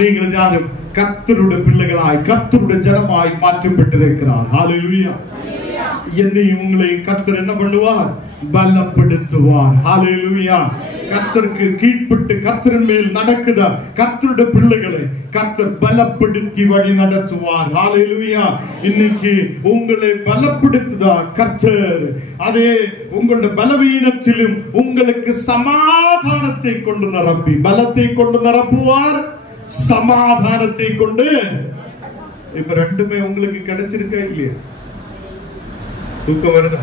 நீங்கள் யாரும் கர்த்தருடைய பிள்ளைகளாய் கர்த்தருடைய ஜனமாய் மாற்றப்பட்டிருக்கிறார். ஹல்லேலூயா. என்னையும் உங்களை கர்த்தர் என்ன பண்ணுவார்? பலப்படுத்துவார். ஹல்லேலூயா. கர்த்தருக்கு கீழ்ப்பட்டு கர்த்தரின் மேல் நடக்குத கர்த்தருடைய பிள்ளைகளை கர்த்தர் பலப்படுத்தி வழி நடத்துவார். ஹல்லேலூயா. இன்னைக்கு உங்களை பலப்படுத்துதார் கர்த்தர். அதே உங்களுடைய பலவீனத்திலும் உங்களுக்கு சமாதானத்தை கொண்டு நிரப்பி, பலத்தை கொண்டு நிரப்புவார், சமாதானத்தை கொண்டு. இப்ப ரெண்டுமே உங்களுக்கு கிடைச்சிருக்கா இல்லையா? தூக்கம் வருதா?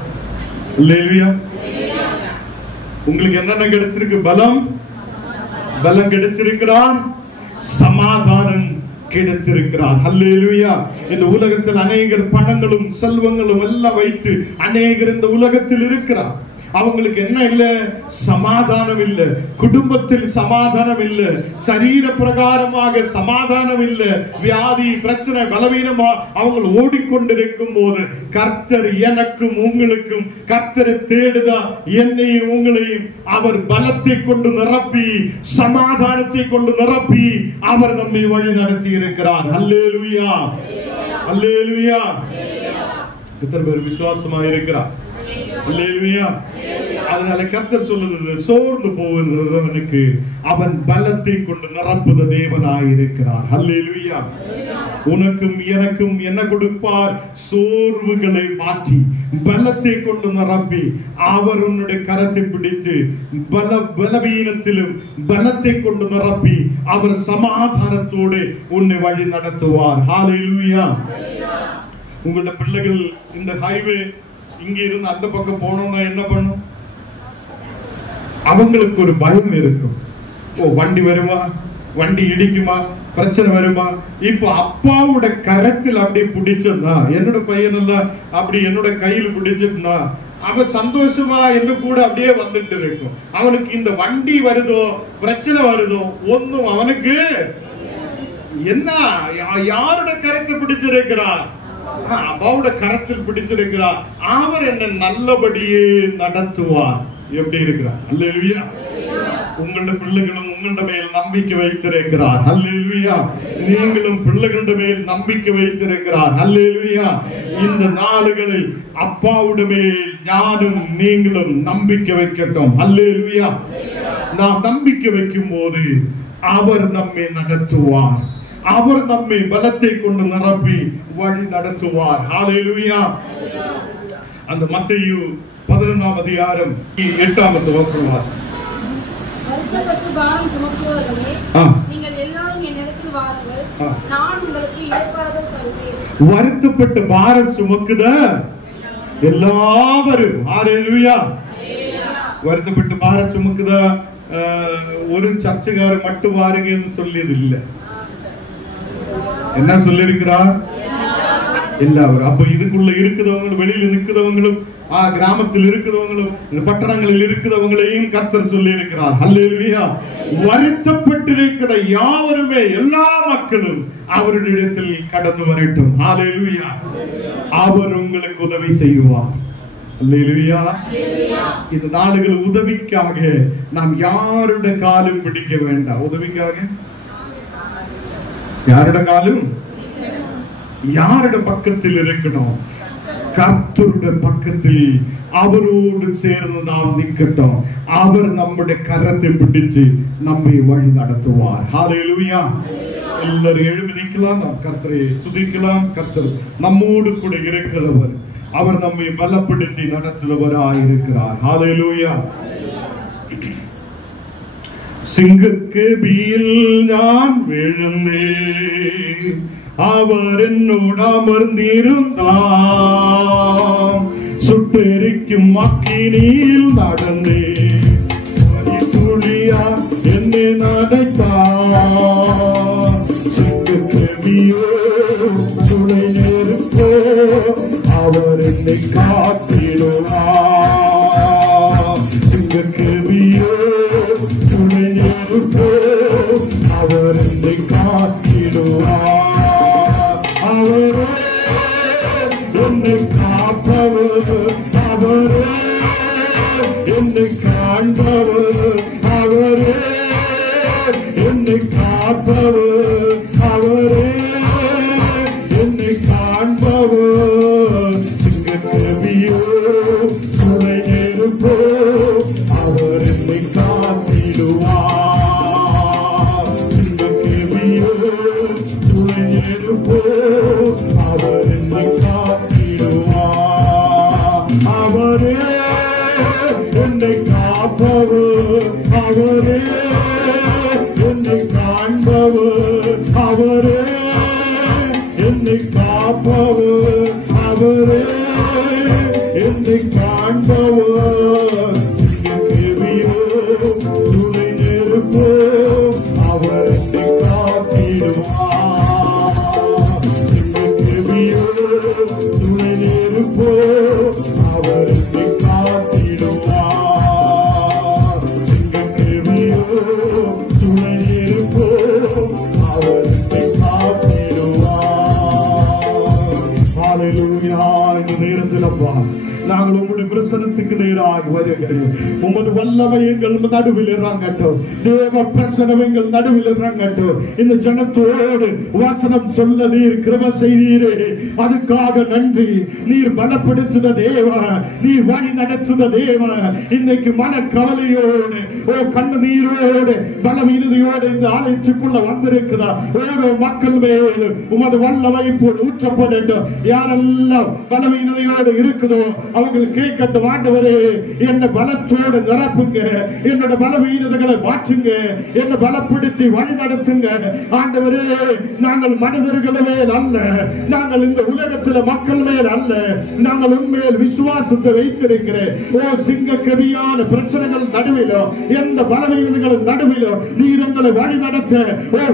அல்லேலூயா. உங்களுக்கு என்னென்ன கிடைச்சிருக்கு? பலம் கிடைச்சிருக்கிறார், சமாதானம் கிடைச்சிருக்கிறார். அல்லேலூயா. இந்த உலகத்தில் அநேகர் பணங்களும் செல்வங்களும் எல்லாம் வைத்து அநேகர் இந்த உலகத்தில் இருக்கிறார். அவங்களுக்கு என்ன இல்ல? சமாதானம் இல்ல. குடும்பத்தில் சமாதானம் இல்ல. சரீர பிரகாரமாக சமாதானம் இல்ல. வியாதி, பிரச்சனை, பலவீனமா அவங்க ஓடிக்கொண்டிருக்கும் போது கர்த்தர் எனக்கும் உங்களுக்கும் கர்த்தரை தேடுதா என்னையும் உங்களையும் அவர் பலத்தை கொண்டு நிரப்பி, சமாதானத்தை கொண்டு நிரப்பி அவர் நம்மை வழி நடத்தி இருக்கிறார். அல்லேலூயா. அல்லேலூயா. எத்தனை பேர் விசுவாசமா இருக்கிறார்? அல்லேலூயா. அதனால கர்த்தர் சொல்லுது, சோர்ந்து போவதற்கு அவன் பலத்தை கொண்டு நிரப்புத தேவனாய் இருக்கிறார். அல்லேலூயா. உனக்கும் எனக்கும் என்ன கொடுப்பார்? சோர்வுகளை மாற்றி பலத்தை கொண்டு நிரப்பி அவர் உன்னுடைய கரத்தை பிடித்து பலவீனத்திலும் பலத்தை கொண்டு நிரப்பி அவர் சமாதானத்தோடு உன்னை வழி நடத்துவார். ஹல்லேலூயா. உங்களுடைய பிள்ளைகள் இந்த ஹைவே இங்க இருந்து அந்த பக்கம் போனோம்னா என்ன பண்ணும்? அவங்களுக்கு ஒரு பயம் இருக்கும். ஓ, வண்டி வருமா, வண்டி இடிக்குமா, பிரச்சனை வருமா? இப்ப அப்பாவோட கரத்தில் அப்படியே பிடிச்சா, என்னோட பையன் எல்லாம் அப்படி என்னோட கையில் பிடிச்சிருந்தா அவன் சந்தோஷமா என்ன கூட அப்படியே வந்துட்டு இருக்கும். அவனுக்கு இந்த வண்டி வருதோ பிரச்சனை வருதோ ஒன்னும் அவனுக்கு என்ன, யாரோட கரத்தை பிடிச்சிருக்கிறார்? அப்பாவோட கரத்தில் பிடிச்சிருக்கிறார். அவர் என்ன நல்லபடியே நடத்துவார். எப்படி இருக்கிறார்? அல்லேலூயா. உங்களுடைய பிள்ளைகளும் உங்களுடைய மேல் நம்பிக்கை வைத்திருக்கிறார். ஹல்லேலூயா. நீங்களும் பிள்ளைகளுடைய மேல் நம்பிக்கை வைத்திருக்கிறார். ஹல்லேலூயா. இந்த நாளுகளில் அப்பாவுடைய மேல் ஞானும் நீங்களும் நம்பிக்கை வைக்கட்டும். ஹல்லேலூயா. நாம் நம்பிக்கை வைக்கும் போது அவர் நம்மை நடத்துவார். அவர் நம்மை பலத்தை கொண்டு நிரப்பி வழி நடத்துவார். ஹல்லேலூயா. அந்த மத்தேயு 11ஆம் அதிகாரம் 8ஆம் வசனம். வருத்தப்பட்டு பாரம் சுமக்குபவர்களே, நீங்கள் எல்லாரும் என்னிடத்தில் வாருங்கள், நான் உங்களுக்கு இளைப்பாறுதல் தருவேன். வருத்தப்பட்டு பாரம் சுமக்குத எல்லாரும். ஹல்லேலூயா. வருத்தப்பட்டு பாரம் சுமக்குத ஒரு சர்ச்சைக்காரர் மட்டும் வாருங்கன்னு சொல்லியது இல்ல. என்ன சொல்லி இருக்கிறார்? எல்லாரும். அப்ப இதுக்குள்ள இருக்கிறவங்களும் வெளியில நிற்கிறவங்களும் கிராமத்தில் இருக்கிறவங்களும் பட்டணங்களில் இருக்கிறவங்களையும் கர்த்தர் சொல்லி இருக்கிறார். ஹல்லேலூயா. வருத்தப்பட்டிருக்கிற யாவருமே எல்லா மக்களும் அவருடைய கடந்து வரட்டும். ஹல்லேலூயா. அவர் உங்களுக்கு உதவி செய்வார். ஹல்லேலூயா. இந்த நாடுகள் உதவிக்காக நாம் யாருடைய காலும் பிடிக்க வேண்டாம். உதவிக்காக யாருடைய காலும், யாருடைய பக்கத்தில் இருக்கணும்? கர்த்தருடைய பக்கத்தில் அவரோடு சேர்ந்து நாம் நிற்கட்டும். அவர் நம்முடைய கரத்தை பிடிச்சு நம்மை வழி நடத்துவார். ஹல்லேலூயா. எல்லாரும் எழுதி நிற்கலாம், நாம் கர்த்தரை துதிக்கலாம். கர்த்தர் நம்மோடு கூட இருக்கிறவர். அவர் நம்மை பலப்படுத்தி நடத்துகிறவராயிருக்கிறார். ஹல்லேலூயா. சிங்கக்கேபியில் நான் விழுந்தேன், அவர் என்னோடு அமர்ந்திருந்தார். சுட்டெரிக்கும் அக்கினியில் நடந்தேன், துளியா என்னை நனைத்தார். சிங்கக்கேபியோ துளை நெருப்போ அவர் என்னை காத்திடுவார். சிங்கக்கேபியோ துளை நெருப்போ அவர் என்னை காத்திடுவார். அவரே என்னை காப்பவர், அவரே என்னை காண்பவர், அவரே என்னை காப்பவர், அவரே என்னை காண்பவர். சிங்கக்கேபியோ துளை நெருப்போ அவர் என்னை காத்திடுவார். சிங்கக்கேபியோ துளை நெருப்போ அவர் என்னை காத்திடுவார். அவரே என்னை காப்பவர், அவரே என்னை காண்பவர், அவரே என்னை காப்பவர், அவரே என்னை காண்பவர். சிங்கக்கேபியோ துளை நெருப்போ அவர் என்னை காத்திடுவார். சிங்கக்கேபியோ துளை நெருப்போ அவர் என்னை காத்திடுவார். சிங்கக்கேபியோ துளை நெருப்போ அவர் என்னை காத்திடுவார். ஹல்லேலூயா. இந்த நேரத்தில் அப்பா நாங்கள் உங்களுடைய பிரசனத்துக்கு நேராக வருகிறோம். உமது வல்லமை எங்கள் நடுவில் இறங்கட்டும். தேவ பிரசனம் எங்கள் நடுவில் இறங்கட்டும். இந்த ஜனத்தோடு வசனம் சொல்ல நீர் கிருபை செய்தீரே, அதுக்காக நன்றி. நீர் பலப்படுத்துத தேவ, நீர் வழி நடத்துத தேவ. இன்னைக்கு மன கவலையோடு, கண்ணீரோடு, பலவீனதையோடு இந்த ஆலயத்துக்குள்ள வந்திருக்கிறா ஓரோ மக்கள் மேல் உமது வல்லமை போல் ஊற்றப்படட்டும். யாரெல்லாம் பலவீனதையோடு இருக்குதோ அவர்கள் கேட்கட்டும், ஆண்டவரே என்ன பலத்தோடு நிரப்புங்க, என்னோட பலவீனதைகளை மாற்றுங்க, என்ன பலப்படுத்தி வழி நடத்துங்க. ஆண்டவரே நாங்கள் மனிதர்கள் மேல் அல்ல, நாங்கள் இந்த உலகத்தில் மக்கள் மேல் அல்ல, நாங்கள் உண்மையில் விசுவாசத்தை வைத்திருக்கிறேன். சிங்கக்கேபியான பிரச்சனைகள் நடுவிலோ, எந்த பலவீனங்கள் நடுவிலோ நீர் எங்களை வழி நடத்த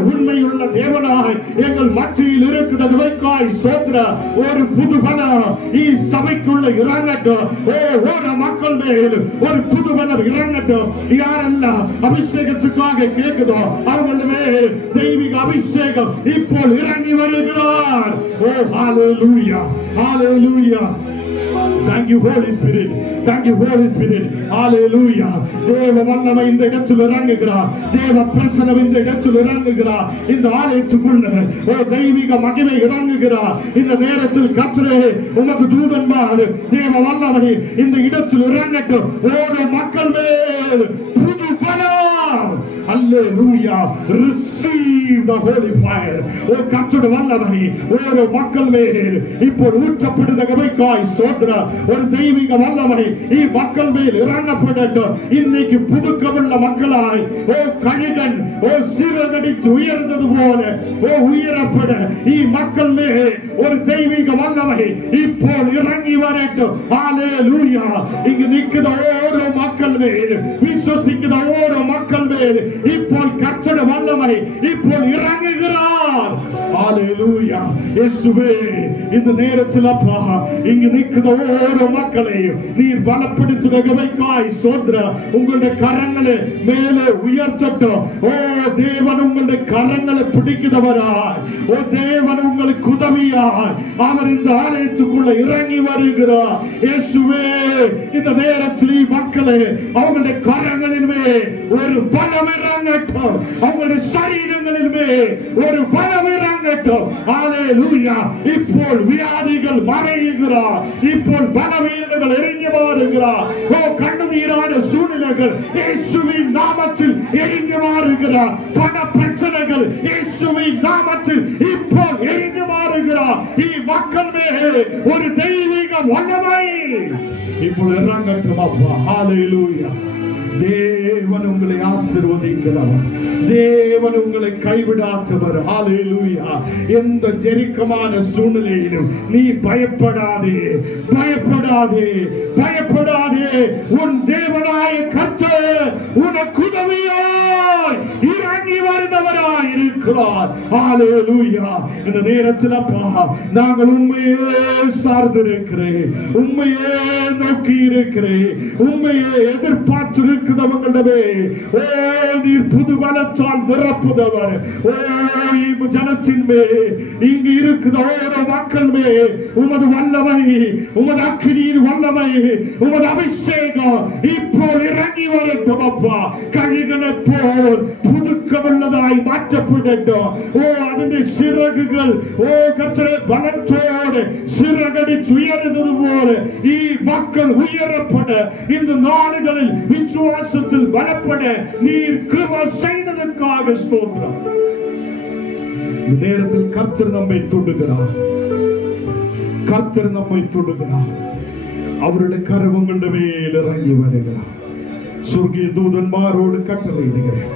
உண்மையுள்ள தேவனாய் எங்கள் மத்தியில் இருக்கிறதுக்காய் சோத்ரா. ஒரு புது பலம் சபைக்குள்ள இறங்கட்டும். ஒரு மக்கள் மேல் ஒரு புது பலம் இறங்கட்டும். யாரெல்லாம் அபிஷேகத்துக்காக கேட்குதோ அவங்கள மேல் தெய்வீக அபிஷேகம் இப்போ இறங்கி வருகிறார். ஹல்லேலூயா, ஹல்லேலூயா. Thank you, Holy Spirit. Thank you, Holy Spirit. Hallelujah. தேவ வல்லமை இந்த இடத்தில் இறங்குகிறார். தேவ பிரசன்னம் இந்த இடத்தில் இறங்குகிறார். இந்த ஆலயத்துக்குள்ள தெய்வீக மகிமை இறங்குகிறார். இந்த நேரத்தில் கர்த்தரே உமது தூதன்மார் தேவ வல்லமை இந்த இடத்தில் இறங்கட்டும். ஓடு மக்கள் மேல் புது பலம். Hallelujah. Receive the holy fire. ஓ கர்த்தருடைய வல்லமை ஓடு மக்கள் மேல் இப்போ ஊற்றப்படுதகமைக்காய் ஸ்தோத்திரம். ஒரு தெய்வீக வல்லமை இந்த மக்கள் மேல் இறங்கப்படட்டும். இன்னைக்கு புதுக்கமுள்ள மக்களாய் ஓ கழுகன் ஓ சிறகடித்து உயர்ந்தது போல ஓ உயரப்பட இந்த மக்கள் மேல் ஒரு தெய்வீக வல்லமை இப்போ இறங்கி வரட்டும். ஹalleluya. இங்கு நிற்கிற ஓரோ மக்கள் மேல் விசுவாசிக்கிற ஓரோ மக்கள் மேல் இப்போ கர்த்தருடைய வல்லமை இப்போ இறங்குகிறார். ஹalleluya. இயேசுவே இந்த நேரத்தில் அப்பா இங்கு நிற்கிற ஓரோ மக்களை நீர் பலப்படுத்துவதற்காய் ஸ்தோத்திரம். உங்களுடைய கரங்களை மேலே உயர்த்தட்டும். ஓ தேவன் உங்களுடைய கரங்களை பிடிக்கிறவராய் ஓ தேவன் உங்களுக்கு உதவியாய் அவர் இந்த ஆலயத்துக்குள்ள இறங்கி வருகிறார். இயேசுவே இந்த நேரத்தில் மக்களை அவங்களுடைய கரங்களின் மேல் ஒரு பலம் இறங்கட்டும். அவங்களுடைய சரீரங்களின் மேல் ஒரு பலம் இறங்கட்டும். ஹalleluya. இப்போ வியாதிகள் மறைகிறார். இப்போ பலவீனங்கள் இறங்கி வருகிறார். ஓ கண்ணீரான சூழ்நிலைகள் இயேசுவின் நாமத்தில் இறங்கி வருகிறார். பண பிரச்சனைகள் இயேசுவின் நாமத்தில் இப்போ இறங்கி வருகிறார். மக்கள் மேல் ஒரு தெய்வீக வல்லமை இப்போ இறங்கட்டும் அப்பா. ஹalleluya. தேவன் உங்களை ஆசீர்வதிக்கிறார். தேவன் உங்களை கைவிடாதவர். ஹalleluya. எந்த நெருக்கமான சூழ்நிலையிலும் நீ பயப்படாதே, பயப்படாதே, பயப்படாதே. உன் தேவனாய கர்த்தர் உனக்கு உதவியாய் இறங்கி வருகிறவராய் இருக்கிறார். ஹalleluya. இந்த நேரத்தில் அப்பா நாங்கள் உண்மையே சார்ந்திருக்கிறேன், உண்மையே நோக்கி இருக்கிறேன், உண்மையே எதிர்பார்த்து இருக்கிறவங்களிடமே ஓ நீர் புது பலத்தால் நிரப்புதவர். ஓ ஜனத்தின் மேல் இங்கு இருக்கிற ஓரோ மக்கள் மேல் உமது வல்லமை, உமது அக்கினியின் வல்லமை, உமது அபிஷேகம் இப்போ இறங்கி வரட்டும் அப்பா. கழிகளை போல் புதுக்கமுள்ளதாய் மாற்றப்படட்டும். ஓ அதனுடைய சிறகுகள் ஓ கர்த்தரே பலத்தோடு சிறகடி உயர்ந்தது போல மக்கள் உயரப்பட இந்த நாடுகளில் விசுவாசத்தில் பலப்பட நீர் கிருபை செய்ததற்காக ஸ்தோத்திரம். இந்த நேரத்தில் கர்த்தர் நம்மை தொடுகிறார். கர்த்தர் நம்மை தொடுகிறார். அவருடைய கரவங்களுடைய மேல் இறங்கி வருகிறார். சொர்க்கிய தூதன்மாரோடு கட்டளையிடுகிறேன்.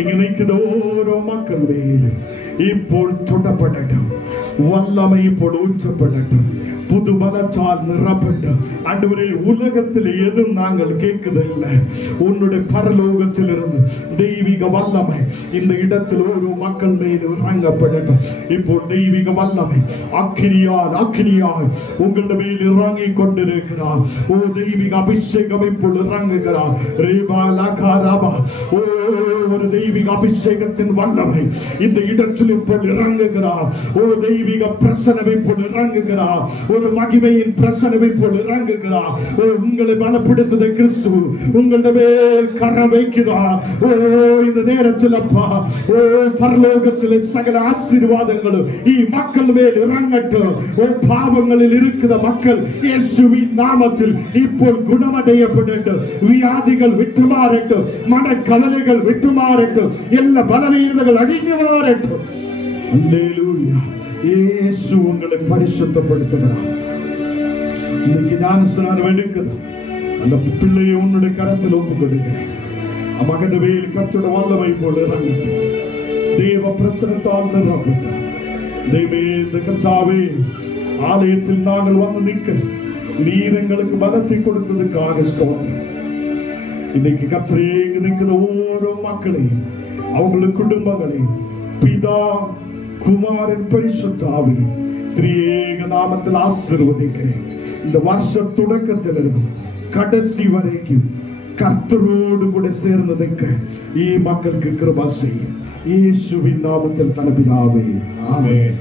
இங்க நிற்கிற ஓரோ மக்கள் மேல் இப்போ தொடப்படட்டும். வல்லமை இப்போ ஊற்றப்படட்டும். புது பலத்தால் நிரப்பட்டும். ஆண்டவரே உலகத்தில் எதுவும் நாங்கள் கேட்குதில்லை. உன்னுடைய பரலோகத்தில் இருந்து தெய்வீக வல்லமை இந்த இடத்தில் ஒரு மக்கள் மீது இறங்கப்படட்டும். இப்போ தெய்வீக வல்லமை அக்கினியால் அக்கினியால் உங்களுடைய மேல் இறங்கி கொண்டிருக்கிறார். ஓ தெய்வீக அபிஷேகம் இப்போ இறங்குகிறார். ஓ ஒரு தெய்வீக அபிஷேகத்தின் வல்லமை இந்த இடத்தில் இப்போ இறங்குகிறார். ஓ தெய்வீக பிரசனம் இப்போ இறங்குகிறார். ஒரு மகிமையின் பிரசனம் இப்போ இறங்குகிறார். ஓ உங்களை பலப்படுத்துத கிறிஸ்து உங்களுடைய மேல் கரம் வைக்கிறார். ஓ இந்த நேரத்தில் அப்பா ஓ பரலோகத்தில் சகல ஆசீர்வாதங்களும் மக்கள் மேல் இறங்கட்டும். ஓ பாவங்களில் இருக்கிற மக்கள் இயேசுவின் நாமத்தில் இப்போ குணமடையப்படட்டும். வியாதிகள் விட்டு மாறட்டும். மனக்கவலைகள் விட்டு மாறட்டும். எல்லா பலவீனங்கள் அழிந்து மாறட்டும். அல்லேலூயா. இயேசு உங்களை பரிசுத்தப்படுத்துகிறார். இன்னைக்கு ஞானஸ்நானம் எடுக்கிறது அந்த பிள்ளையை உன்னுடைய கரத்தில் ஒப்புக் கொடுக்கிறேன். மகன் வேல் கர்த்தருடைய வல்லமை போல இறங்கட்டும். தேவ பிரசன்னத்தால் நிரப்பட்டும். தேவே இந்த கர்த்தாவே ஆலயத்தில் நாங்கள் வந்து நிற்க நீர் எங்களுக்கு பலத்தை கொடுத்ததுக்காக ஸ்தோத்திரம். இன்னைக்கு கர்த்தரே நிற்கிற ஒவ்வொரு மக்களையும் அவங்களுடைய குடும்பங்களையும் பிதா குமாரன் பரிசுத்த ஆவி திரியேக நாமத்தில் ஆசீர்வதிக்கிறேன். இந்த வருஷ தொடக்கத்திலிருந்து கடைசி வரைக்கும் கர்த்தரோடு கூட சேர்ந்ததுக்கு மக்களுக்கு கிருபை செய்யும். இயேசுவின் நாமத்தில் தனபிதாவே ஆமென்.